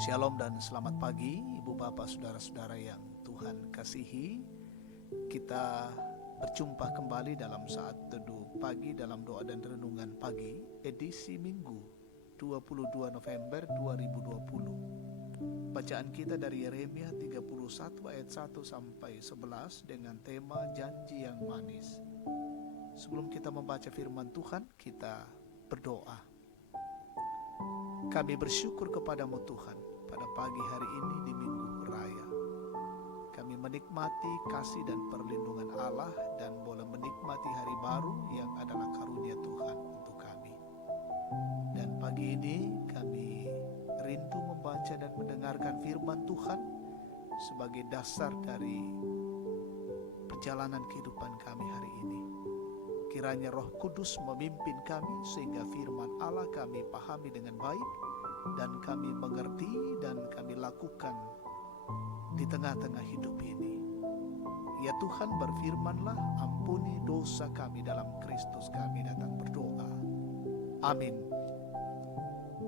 Shalom dan selamat pagi Ibu Bapak Saudara-saudara yang Tuhan kasihi. Kita berjumpa kembali dalam saat teduh pagi dalam doa dan renungan pagi edisi Minggu 22 November 2020. Bacaan kita dari Yeremia 31 ayat 1 sampai 11 dengan tema janji yang manis. Sebelum kita membaca firman Tuhan, kita berdoa. Kami bersyukur kepadamu Tuhan pada pagi hari ini di Minggu Raya. Kami menikmati kasih dan perlindungan Allah dan boleh menikmati hari baru yang adalah karunia Tuhan untuk kami. Dan pagi ini kami rindu membaca dan mendengarkan firman Tuhan sebagai dasar dari perjalanan kehidupan kami hari ini. Kiranya Roh Kudus memimpin kami sehingga firman Allah kami pahami dengan baik dan kami mengerti dan kami lakukan di tengah-tengah hidup ini. Ya Tuhan, berfirmanlah, ampuni dosa kami dalam Kristus kami datang berdoa. Amin.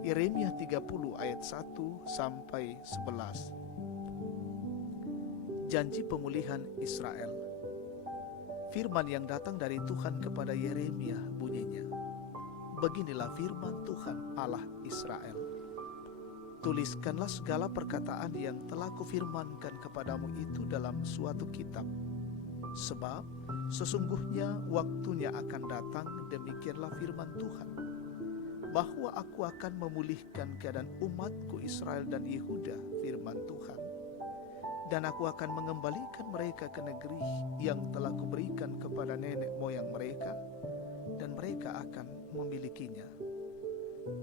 Yeremia 30 ayat 1 sampai 11. Janji pemulihan Israel. Firman yang datang dari Tuhan kepada Yeremia bunyinya, beginilah firman Tuhan Allah Israel. Tuliskanlah segala perkataan yang telah kufirmankan kepadamu itu dalam suatu kitab. Sebab sesungguhnya waktunya akan datang, demikianlah firman Tuhan, bahwa aku akan memulihkan keadaan umatku Israel dan Yehuda, firman Tuhan. Dan aku akan mengembalikan mereka ke negeri yang telah kuberikan kepada nenek moyang mereka, dan mereka akan memilikinya.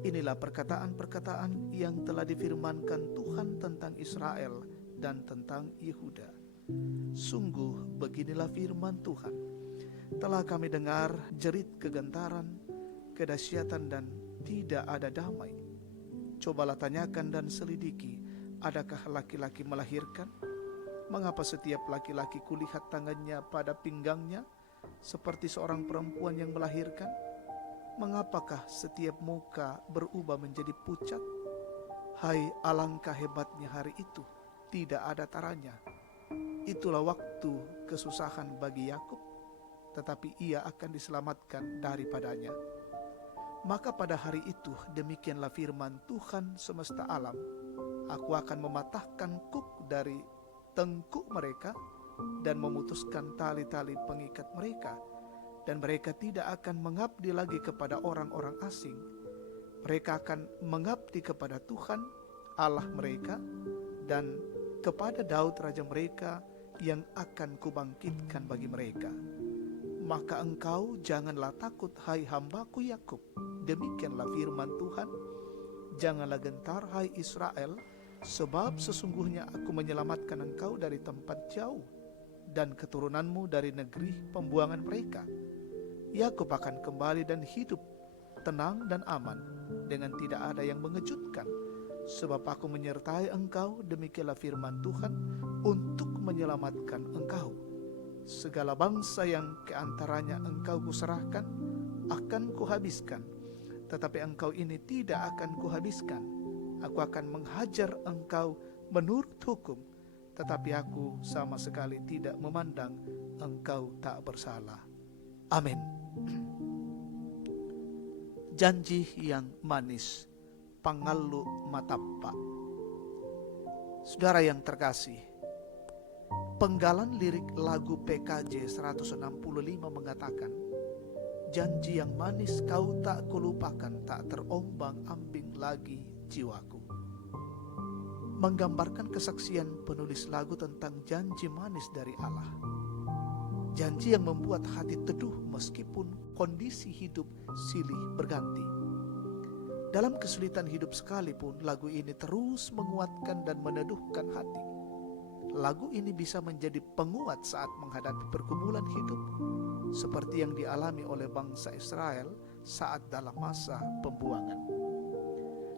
Inilah perkataan-perkataan yang telah difirmankan Tuhan tentang Israel dan tentang Yehuda. Sungguh beginilah firman Tuhan, telah kami dengar jerit kegentaran, kedahsyatan dan tidak ada damai. Cobalah tanyakan dan selidiki, adakah laki-laki melahirkan? Mengapa setiap laki-laki kulihat tangannya pada pinggangnya seperti seorang perempuan yang melahirkan? Mengapakah setiap muka berubah menjadi pucat? Hai, alangkah hebatnya hari itu, tidak ada taranya. Itulah waktu kesusahan bagi Yakub, tetapi ia akan diselamatkan daripadanya. Maka pada hari itu, demikianlah firman Tuhan semesta alam, aku akan mematahkan kuk dari tengkuk mereka dan memutuskan tali-tali pengikat mereka, dan mereka tidak akan mengabdi lagi kepada orang-orang asing. Mereka akan mengabdi kepada Tuhan Allah mereka dan kepada Daud raja mereka yang akan kubangkitkan bagi mereka. Maka engkau janganlah takut, hai hambaku Yakub, demikianlah firman Tuhan. Janganlah gentar, hai Israel, sebab sesungguhnya aku menyelamatkan engkau dari tempat jauh dan keturunanmu dari negeri pembuangan mereka. Yakub akan kembali dan hidup tenang dan aman, dengan tidak ada yang mengejutkan. Sebab aku menyertai engkau, demikianlah firman Tuhan, untuk menyelamatkan engkau. Segala bangsa yang keantaranya engkau kuserahkan akan kuhabiskan, tetapi engkau ini tidak akan kuhabiskan. Aku akan menghajar engkau menurut hukum, tetapi aku sama sekali tidak memandang engkau tak bersalah. Amin. Janji yang manis, pangalu matappa. Saudara yang terkasih, penggalan lirik lagu PKJ 165 mengatakan, janji yang manis kau tak kulupakan, tak terombang-ambing lagi jiwaku. Menggambarkan kesaksian penulis lagu tentang janji manis dari Allah. Janji yang membuat hati teduh meskipun kondisi hidup silih berganti. Dalam kesulitan hidup sekalipun, lagu ini terus menguatkan dan meneduhkan hati. Lagu ini bisa menjadi penguat saat menghadapi pergumulan hidup, seperti yang dialami oleh bangsa Israel saat dalam masa pembuangan.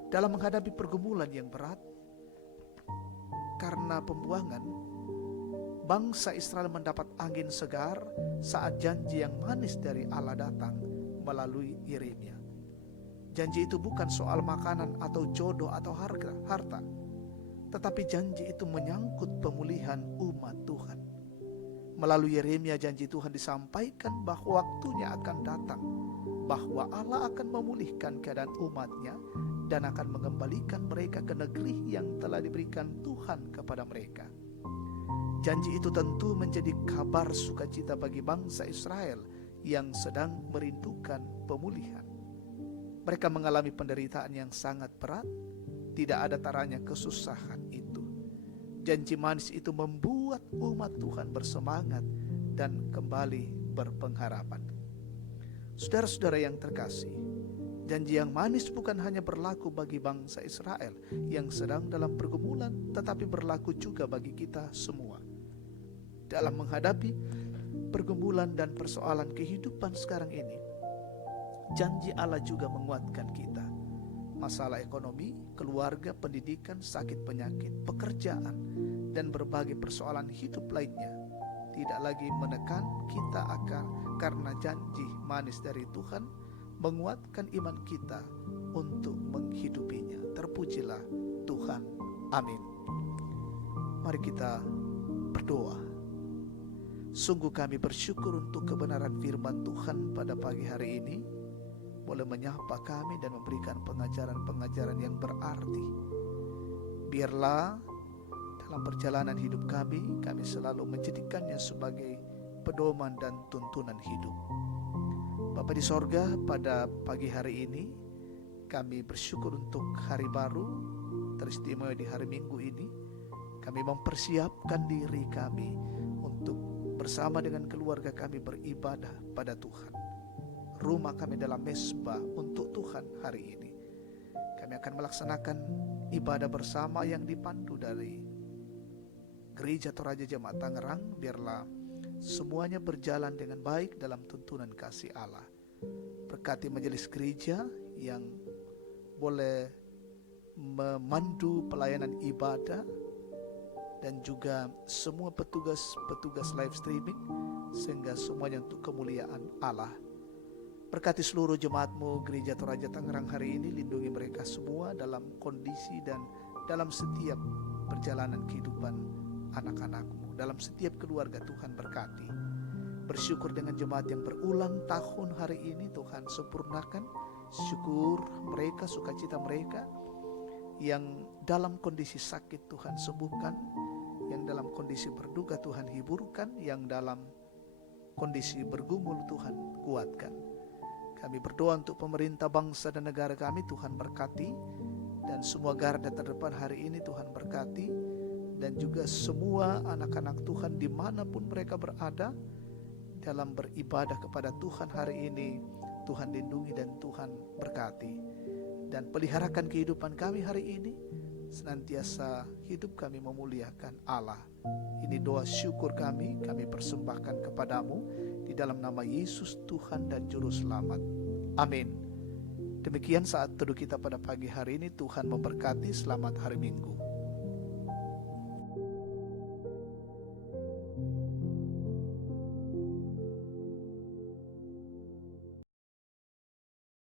Dalam menghadapi pergumulan yang berat karena pembuangan, bangsa Israel mendapat angin segar saat janji yang manis dari Allah datang melalui Yeremia. Janji itu bukan soal makanan atau jodoh atau harta, tetapi janji itu menyangkut pemulihan umat Tuhan. Melalui Yeremia janji Tuhan disampaikan bahwa waktunya akan datang, bahwa Allah akan memulihkan keadaan umatnya dan akan mengembalikan mereka ke negeri yang telah diberikan Tuhan kepada mereka. Janji itu tentu menjadi kabar sukacita bagi bangsa Israel yang sedang merindukan pemulihan. Mereka mengalami penderitaan yang sangat berat, tidak ada taranya kesusahan itu. Janji manis itu membuat umat Tuhan bersemangat dan kembali berpengharapan. Saudara-saudara yang terkasih, janji yang manis bukan hanya berlaku bagi bangsa Israel yang sedang dalam pergumulan, tetapi berlaku juga bagi kita semua. Dalam menghadapi pergumulan dan persoalan kehidupan sekarang ini, janji Allah juga menguatkan kita. Masalah ekonomi, keluarga, pendidikan, sakit penyakit, pekerjaan, dan berbagai persoalan hidup lainnya tidak lagi menekan kita karena janji manis dari Tuhan menguatkan iman kita untuk menghidupinya. Terpujilah Tuhan. Amin. Mari kita berdoa. Sungguh kami bersyukur untuk kebenaran firman Tuhan pada pagi hari ini, boleh menyapa kami dan memberikan pengajaran-pengajaran yang berarti. Biarlah dalam perjalanan hidup kami selalu menjadikannya sebagai pedoman dan tuntunan hidup. Bapa di sorga, pada pagi hari ini kami bersyukur untuk hari baru, teristimewa di hari Minggu ini. Kami mempersiapkan diri kami untuk bersama dengan keluarga kami beribadah pada Tuhan. Rumah kami dalam mesbah untuk Tuhan hari ini. Kami akan melaksanakan ibadah bersama yang dipandu dari Gereja Toraja Jemaat Tangerang. Biarlah semuanya berjalan dengan baik dalam tuntunan kasih Allah. Berkati majelis gereja yang boleh memandu pelayanan ibadah, dan juga semua petugas live streaming, sehingga semuanya untuk kemuliaan Allah. Berkati seluruh jemaat-Mu Gereja Toraja Tangerang hari ini, lindungi mereka semua dalam kondisi dan dalam setiap perjalanan kehidupan anak-anak-Mu, dalam setiap keluarga Tuhan berkati. Bersyukur dengan jemaat yang berulang tahun hari ini, Tuhan sempurnakan syukur mereka, sukacita mereka. Yang dalam kondisi sakit Tuhan sembuhkan, yang dalam kondisi berduka Tuhan hiburkan, yang dalam kondisi bergumul Tuhan kuatkan. Kami berdoa untuk pemerintah bangsa dan negara kami, Tuhan berkati, dan semua garda terdepan hari ini Tuhan berkati, dan juga semua anak-anak Tuhan dimanapun mereka berada dalam beribadah kepada Tuhan hari ini. Tuhan lindungi dan Tuhan berkati, dan peliharakan kehidupan kami hari ini, senantiasa hidup kami memuliakan Allah. Ini doa syukur kami persembahkan kepadamu di dalam nama Yesus Tuhan dan Juru Selamat. Amin. Demikian saat teduh kita pada pagi hari ini. Tuhan memberkati. Selamat hari Minggu.